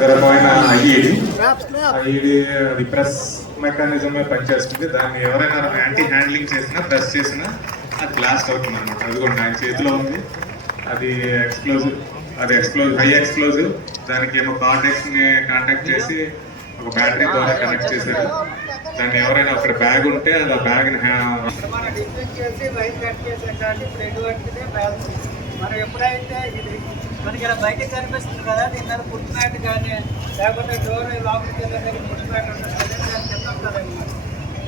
రకమైన ఐఈడి అది ప్రెస్ మెకానిజమే పనిచేస్తుంది. దాన్ని ఎవరైనా యాంటీ హ్యాండ్లింగ్ చేసినా ప్రెస్ చేసినా అది బ్లాస్ట్ అవుతుంది అనమాట. అది కూడా ఆయన చేతిలో ఉంది. అది హై ఎక్స్ప్లోజివ్. దానికి ఏమో కార్డెక్స్ ని కాంటాక్ట్ చేసి ఒక బ్యాటరీ ద్వారా కనెక్ట్ చేశారు. దాన్ని ఎవరైనా అక్కడ బ్యాగ్ ఉంటే అది ఆ బ్యాగ్ మనం ఎప్పుడైతే ఇది మనకి ఇలా బయటకు కనిపిస్తుంది కదా, దీని ఫుడ్ మ్యాట్ కానీ లేకపోతే డోర్ లోపలికి వెళ్ళే ఫుడ్ మ్యాట్ ఉంటుంది, అదే దాని కింద ఉంటుంది అనమాట.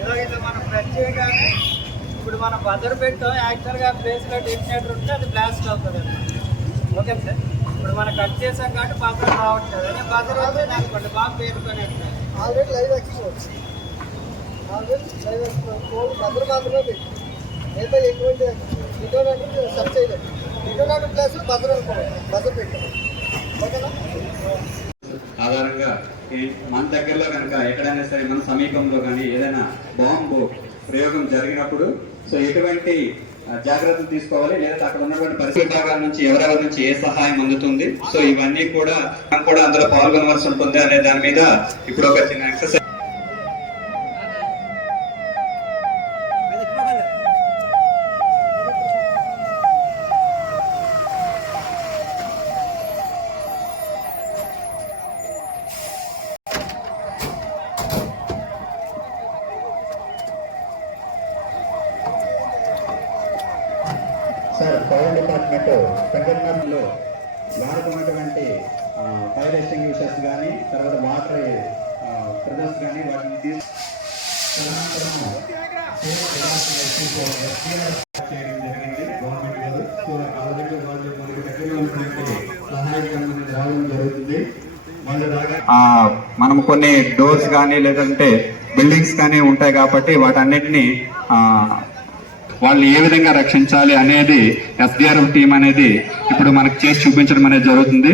ఇలా మనం ప్రెస్ చేయగానే ఇప్పుడు మనం బజర్ పెట్టాం, యాక్చువల్గా ప్లేస్లో డెఫినేటర్ ఉంటే అది బ్లాస్ట్ అవుతుంది అనమాట. ఓకే సార్, ఇప్పుడు మనం కట్ చేసాం కాబట్టి బజర్ రావట్లేదు. అదే బజర్ వచ్చింది అనుకోండి, బాగా పేరుకొని ఆల్రెడీ లైవ్ ఎక్స్పోర్ట్స్ బజర్ మాత్రమే పెట్టి అయితే ఎటువంటి డిటోనేటర్ సెట్ చేయలేదు. ఆధారంగా మన దగ్గరలో కనుక ఎక్కడైనా సరే మన సమీపంలో కానీ ఏదైనా బాంబు ప్రయోగం జరిగినప్పుడు సో ఎటువంటి జాగ్రత్తలు తీసుకోవాలి, లేదా అక్కడ ఉన్నటువంటి పరిస్థితి భాగాల నుంచి ఎవరెవరి నుంచి ఏ సహాయం అందుతుంది, సో ఇవన్నీ కూడా మనం కూడా అందులో పాల్గొనవలసి ఉంటుంది అనే దాని మీద ఇప్పుడు ఒక చిన్న ఎక్సర్సైజ్. సార్, ఫైర్ డిపార్ట్మెంట్ సంఘటనలో వాడుతున్నటువంటి ఫైర్ ఎక్స్టింగ్విషర్స్ కానీ తర్వాత వాటర్ ప్రదర్శన కానీ వాటిని చేయడం జరిగింది. గవర్నమెంట్ ఆల్రెడీ వాళ్ళు మనకి దగ్గరలో ఉన్నటువంటి సహాయం రావడం జరుగుతుంది. మనం కొన్ని డోర్స్ కానీ లేదంటే బిల్డింగ్స్ కానీ ఉంటాయి కాబట్టి వాటన్నిటిని వాళ్ళు ఏ విధంగా రక్షించాలి అనేది ఎస్డిఆర్ఎఫ్ టీం అనేది ఇప్పుడు మనకు చేసి చూపించడం అనేది జరుగుతుంది.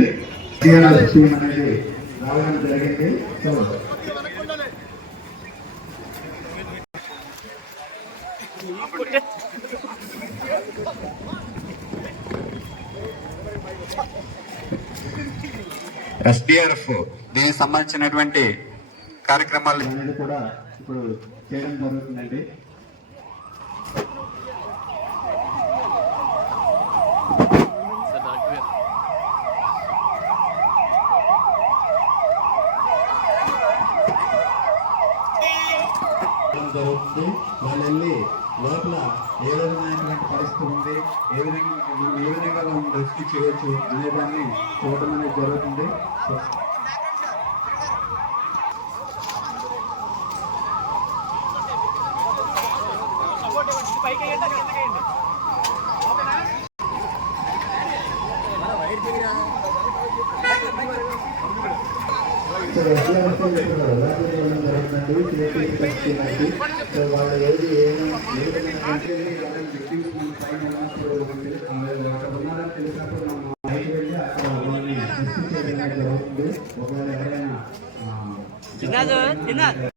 ఎస్డిఆర్ఎఫ్ దీనికి సంబంధించినటువంటి కార్యక్రమాలు అనేది కూడా ఇప్పుడు చేయడం జరుగుతుందండి. జరుగుతుంది. వాళ్ళు వెళ్ళి లోపల ఏ విధమైనటువంటి పరిస్థితి ఉంది, ఏ విధంగా మనం రెస్క్యూ చేయొచ్చు అనే దాన్ని చూడడం అనేది జరుగుతుంది. వాళ్ళు ఏది ఏమైనా తెలిసినప్పుడు మనం బయట వెళ్ళి అక్కడ వాళ్ళని జరుగుతుంది. ఒకవేళ ఎవరైనా